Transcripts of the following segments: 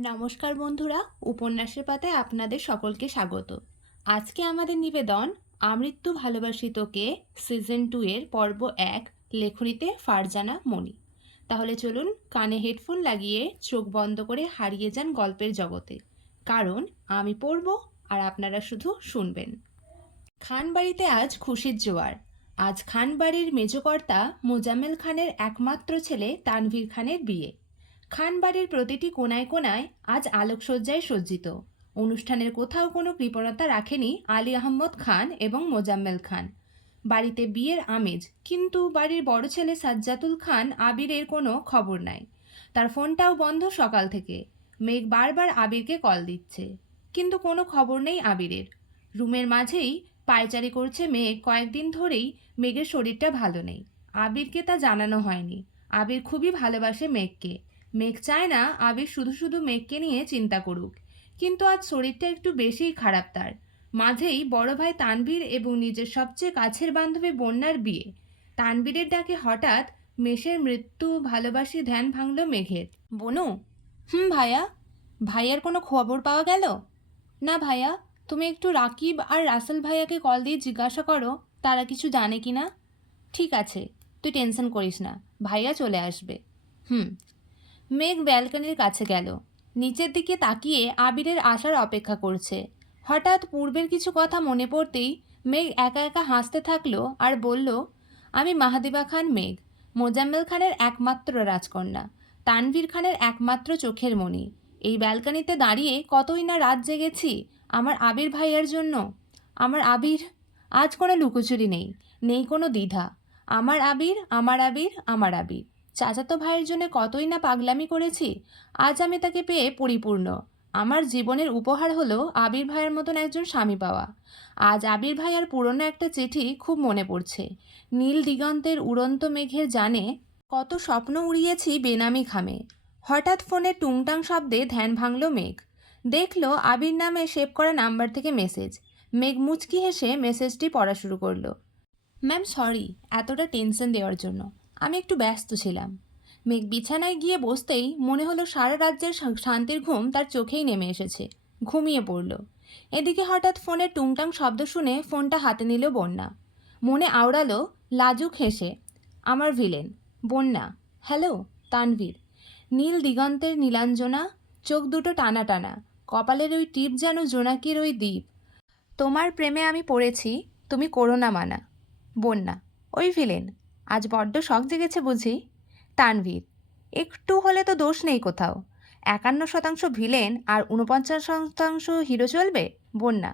নমস্কার বন্ধুরা, উপন্যাসের পাতায় আপনাদের সকলকে স্বাগত। আজকে আমাদের নিবেদন আমৃত্যু ভালোবাসি তোকে সিজন 2 এর পর্ব 1, লেখনীতে ফারজানা মনি। তাহলে চলুন কানে হেডফোন লাগিয়ে চোখ বন্ধ করে হারিয়ে যান গল্পের জগতে, কারণ আমি পড়ব আর আপনারা শুধু শুনবেন। খানবাড়িতে আজ খুশির জোয়ার। আজ খানবাড়ির মেজকর্তা মোজাম্মেল খানের একমাত্র ছেলে তানভীর খানের বিয়ে। খানবাড়ির প্রতিটি কোনায় কোনায় আজ আলোকসজ্জায় সজ্জিত। অনুষ্ঠানের কোথাও কোনো কৃপণতা রাখেনি আলী আহমদ খান এবং মোজাম্মেল খান। বাড়িতে বিয়ের আমেজ, কিন্তু বাড়ির বড় ছেলে সাজ্জাতুল খান আবিরের কোনো খবর নাই। তার ফোনটাও বন্ধ সকাল থেকে। মেঘ বারবার আবিরকে কল দিচ্ছে, কিন্তু কোনো খবর নেই আবিরের। রুমের মাঝেই পায়চারি করছে মেঘ। কয়েকদিন ধরেই মেঘের শরীরটা ভালো নেই। আবিরকে তা জানানো হয়নি। আবির খুবই ভালোবাসে মেঘকে। মেঘ চায় না আবির শুধু শুধু মেঘকে নিয়ে চিন্তা করুক, কিন্তু আজ শরীরটা একটু বেশিই খারাপ তার। মাঝেই বড় ভাই তানভীর এবং নিজের সবচেয়ে কাছের বান্ধবী বন্যার বিয়ে। তানভীরের ডাকে হঠাৎ মেষের মৃত্যু ভালোবাসি ধ্যান ভাঙল মেঘের। বনু, ভাইয়া। ভাইয়ার কোনো খবর পাওয়া গেল? না ভাইয়া, তুমি একটু রাকিব আর রাসেল ভাইয়াকে কল দিয়ে জিজ্ঞাসা করো তারা কিছু জানে কি না। ঠিক আছে, তুই টেনশন করিস না, ভাইয়া চলে আসবে। মেঘ ব্যালকনির কাছে গেল। নিচের দিকে তাকিয়ে আবিরের আসার অপেক্ষা করছে। হঠাৎ পূর্বের কিছু কথা মনে পড়তেই মেঘ একা একা হাসতে থাকলো আর বলল, আমি মাহাদিবা খান মেঘ, মোজাম্মেল খানের একমাত্র রাজকন্যা, তানভীর খানের একমাত্র চোখের মণি। এই ব্যালকনিতে দাঁড়িয়ে কতই না রাত জেগেছি আমার আবির ভাইয়ার জন্য। আমার আবির। আজ কোনো লুকোচুরি নেই, নেই কোনো দ্বিধা। আমার আবির, আমার আবির, আমার আবির। চাচাতো ভাইয়ের জন্য কতই না পাগলামি করেছি, আজ আমি তাকে পেয়ে পরিপূর্ণ। আমার জীবনের উপহার হলো আবির ভাইয়ের মতন একজন স্বামী পাওয়া। আজ আবির ভাইয়ার পুরনো একটা চিঠি খুব মনে পড়ছে। নীল দিগন্তের উড়ন্ত মেঘের জানে কত স্বপ্ন উড়িয়েছি বেনামি খামে। হঠাৎ ফোনে টুংটাং শব্দে ধ্যান ভাঙল মেঘ। দেখল আবির নামে সেভ করা নাম্বার থেকে মেসেজ। মেঘ মুচকি হেসে মেসেজটি পড়া শুরু করলো। ম্যাম সরি এতটা টেনশন দেওয়ার জন্য, আমি একটু ব্যস্ত ছিলাম। মেঘ বিছানায় গিয়ে বসতেই মনে হলো সারা রাজ্যের শান্তির ঘুম তার চোখেই নেমে এসেছে। ঘুমিয়ে পড়ল। এদিকে হঠাৎ ফোনে টুংটাং শব্দ শুনে ফোনটা হাতে নিল বন্যা। মনে আওড়ালো লাজুক হেসে, আমার ভিলেন বন্যা। হ্যালো তানভীর। নীল দিগন্তের নীলাঞ্জনা, চোখ দুটো টানা টানা, কপালের ওই টিপ যেন জোনাকির ওই দ্বীপ। তোমার প্রেমে আমি পড়েছি, তুমি করো না মানা। বন্যা, ওই ভিলেন, আজ বড্ড শখ জেগেছে বুঝি? তানভীর, একটু হলে তো দোষ নেই কোথাও। 51% ভিলেন আর 49% হিরো চলবে? বন্যা,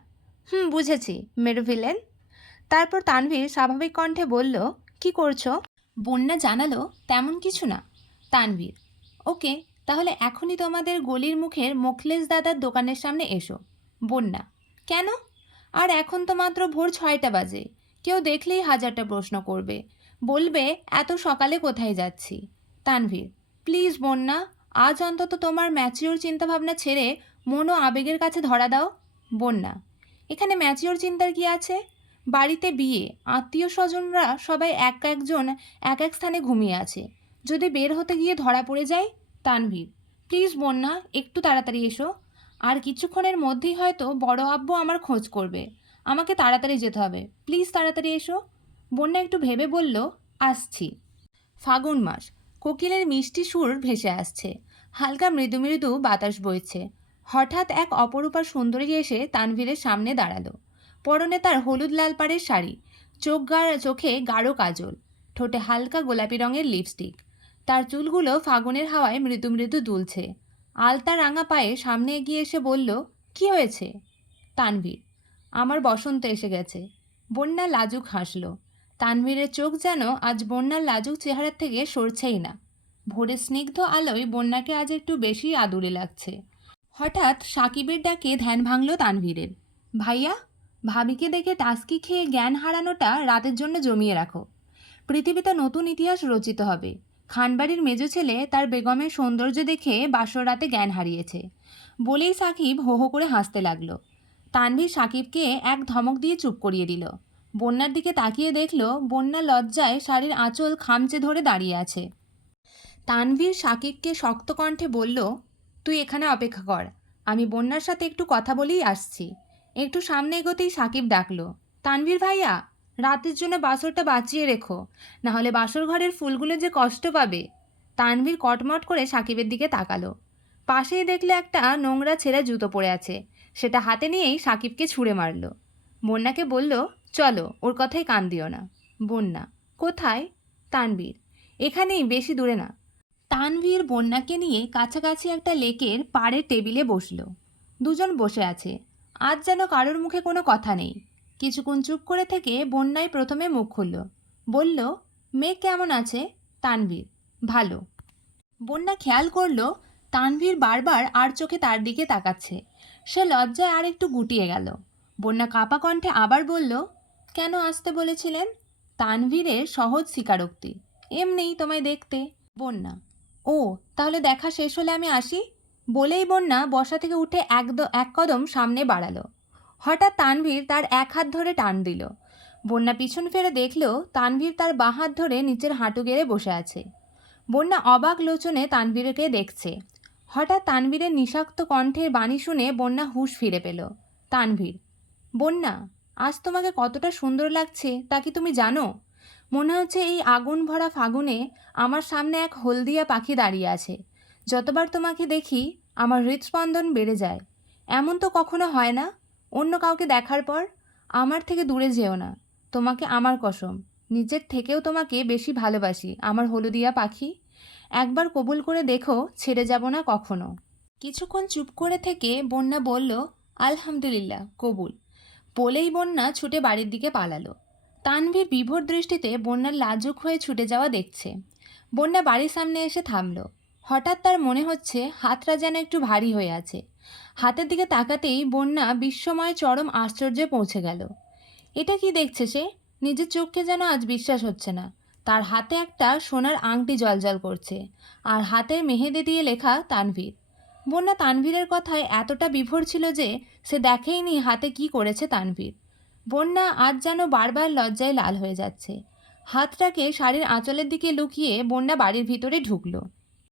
বুঝেছি, মেরু ভিলেন। তারপর তানভীর স্বাভাবিক কণ্ঠে বলল, কি করছো? বন্যা জানালো, তেমন কিছু না। তানভীর, ওকে, তাহলে এখনই তোমাদের গলির মুখের মোখলেস দাদার দোকানের সামনে এসো। বন্যা, কেন? আর এখন তো মাত্র ভোর 6টা বাজে। কেউ দেখলেই হাজারটা প্রশ্ন করবে, বলবে এত সকালে কোথায় যাচ্ছি। তানভীর, প্লিজ বন্যা, আজ অন্তত তোমার ম্যাচিওর চিন্তাভাবনা ছেড়ে মন ও আবেগের কাছে ধরা দাও। বন্যা, এখানে ম্যাচিওর চিন্তার কি আছে? বাড়িতে বিয়ে, আত্মীয় স্বজনরা সবাই এক একজন এক এক স্থানে ঘুমিয়ে আছে। যদি বের হতে গিয়ে ধরা পড়ে যায়? তানভীর, প্লিজ বন্যা, একটু তাড়াতাড়ি এসো। আর কিছুক্ষণের মধ্যেই হয়তো বড় আব্বু আমার খোঁজ করবে। আমাকে তাড়াতাড়ি যেতে হবে, প্লিজ তাড়াতাড়ি এসো। বন্যা একটু ভেবে বলল, আসছি। ফাগুন মাস, কোকিলের মিষ্টি সুর ভেসে আসছে। হালকা মৃদু মৃদু বাতাস বইছে। হঠাৎ এক অপরূপা সুন্দরী এসে তানভীরের সামনে দাঁড়ালো। পরনে তার হলুদ লাল পাড়ের শাড়ি, চোখে গাঢ় কাজল, ঠোঁটে হালকা গোলাপি রঙের লিপস্টিক। তার চুলগুলো ফাগুনের হাওয়ায় মৃদু মৃদু দুলছে। আলতা রাঙা পায়ে সামনে এগিয়ে এসে বলল, কি হয়েছে? তানভীর, আমার বসন্ত এসে গেছে। বন্যা লাজুক হাসল। তানভীরের চোখ যেন আজ বন্যার লাজুক চেহারার থেকে সরছেই না। ভোরের স্নিগ্ধ আলোয় বন্যাকে আজ একটু বেশি আদুরে লাগছে। হঠাৎ সাকিবের ডাকে ধ্যান ভাঙল তানভীরের। ভাইয়া, ভাবিকে দেখে টাস্কি খেয়ে জ্ঞান হারানোটা রাতের জন্য জমিয়ে রাখো। পৃথিবীতে নতুন ইতিহাস রচিত হবে। খানবাড়ির মেজ ছেলে তার বেগমের সৌন্দর্য দেখে বাসর রাতে জ্ঞান হারিয়েছে। বলেই সাকিব হো হো করে হাসতে লাগলো। তানভীর সাকিবকে এক ধমক দিয়ে চুপ করিয়ে দিল। বন্যার দিকে তাকিয়ে দেখল বন্যা লজ্জায় শাড়ির আঁচল খামচে ধরে দাঁড়িয়ে আছে। তানভীর সাকিবকে শক্ত কণ্ঠে বলল, তুই এখানে অপেক্ষা কর, আমি বন্যার সাথে একটু কথা বলেই আসছি। একটু সামনে এগোতেই সাকিব ডাকলো, তানভীর ভাইয়া, রাতের জন্য বাসরটা বাঁচিয়ে রেখো, নাহলে বাসর ঘরের ফুলগুলো যে কষ্ট পাবে। তানভীর কটমট করে সাকিবের দিকে তাকালো। পাশেই দেখলে একটা নোংরা ছেঁড়া জুতো পড়ে আছে, সেটা হাতে নিয়েই সাকিবকে ছুঁড়ে মারল। বন্যাকে বলল, চলো, ওর কথাই কান দিও না। বন্যা, কোথায়? তানভীর, এখানেই, বেশি দূরে না। তানভীর বন্যাকে নিয়ে কাছাকাছি একটা লেকের পাড়ের টেবিলে বসল। দুজন বসে আছে, আজ যেন কারোর মুখে কোনো কথা নেই। কিছুক্ষণ চুপ করে থেকে বন্যাই প্রথমে মুখ খুলল, বলল, মেয়ে কেমন আছে? তানভীর, ভালো। বন্যা খেয়াল করল তানভীর বারবার আর চোখে তার দিকে তাকাচ্ছে। সে লজ্জায় আর একটু গুটিয়ে গেল। বন্যা কাঁপা কণ্ঠে আবার বলল, কেন আসতে বলেছিলেন? তানভীরের সহজ স্বীকারোক্তি, এমনিই তোমায় দেখতে। বন্যা, ও, তাহলে দেখা শেষ হলে আমি আসি। বলেই বন্যা বসা থেকে উঠে এক কদম সামনে বাড়ালো। হঠাৎ তানভীর তার এক হাত ধরে টান দিল। বন্যা পিছন ফিরে দেখল তানভীর তার বাঁ হাত ধরে নিচের হাঁটু গেড়ে বসে আছে। বন্যা অবাক লোচনে তানভীরকে দেখছে। হঠাৎ তানভীরের নিষাক্ত কণ্ঠের বাণী শুনে বন্যা হুঁশ ফিরে পেল। তানভীর, বন্যা, আজ তোমাকে কতটা সুন্দর লাগছে তা কি তুমি জানো? মনে হচ্ছে এই আগুন ভরা ফাগুনে আমার সামনে এক হলদিয়া পাখি দাঁড়িয়ে আছে। যতবার তোমাকে দেখি আমার হৃদস্পন্দন বেড়ে যায়। এমন তো কখনো হয় না অন্য কাউকে দেখার পর। আমার থেকে দূরে যেও না, তোমাকে আমার কসম, নিজের থেকেও তোমাকে বেশি ভালোবাসি আমার হলদিয়া পাখি। একবার কবুল করে দেখো, ছেড়ে যাব না কখনো। কিছুক্ষণ চুপ করে থেকে বন্যা বলল, আলহামদুলিল্লাহ, কবুল। বলেই বন্যা ছুটে বাড়ির দিকে পালালো। তানভীর বিভোর দৃষ্টিতে বন্যার লাজুক হয়ে ছুটে যাওয়া দেখছে। বন্যা বাড়ির সামনে এসে থামল। হঠাৎ তার মনে হচ্ছে হাতটা যেন একটু ভারী হয়ে আছে। হাতের দিকে তাকাতেই বন্যা বিস্ময়ে চরম আশ্চর্যে পৌঁছে গেল। এটা কি দেখছে সে? নিজের চোখকে যেন আজ বিশ্বাস হচ্ছে না। তার হাতে একটা সোনার আংটি জ্বলজ্বল করছে, আর হাতের মেহেদি দিয়ে লেখা তানভীর। বন্যা তানভীরের কথায় এতটা বিভোর ছিল যে সে দেখেইনি হাতে কি করেছে তানভীর। বন্যা আজ যেন বারবার লজ্জায় লাল হয়ে যাচ্ছে। হাতটাকে শাড়ির আঁচলের দিকে লুকিয়ে বন্যা বাড়ির ভিতরে ঢুকলো।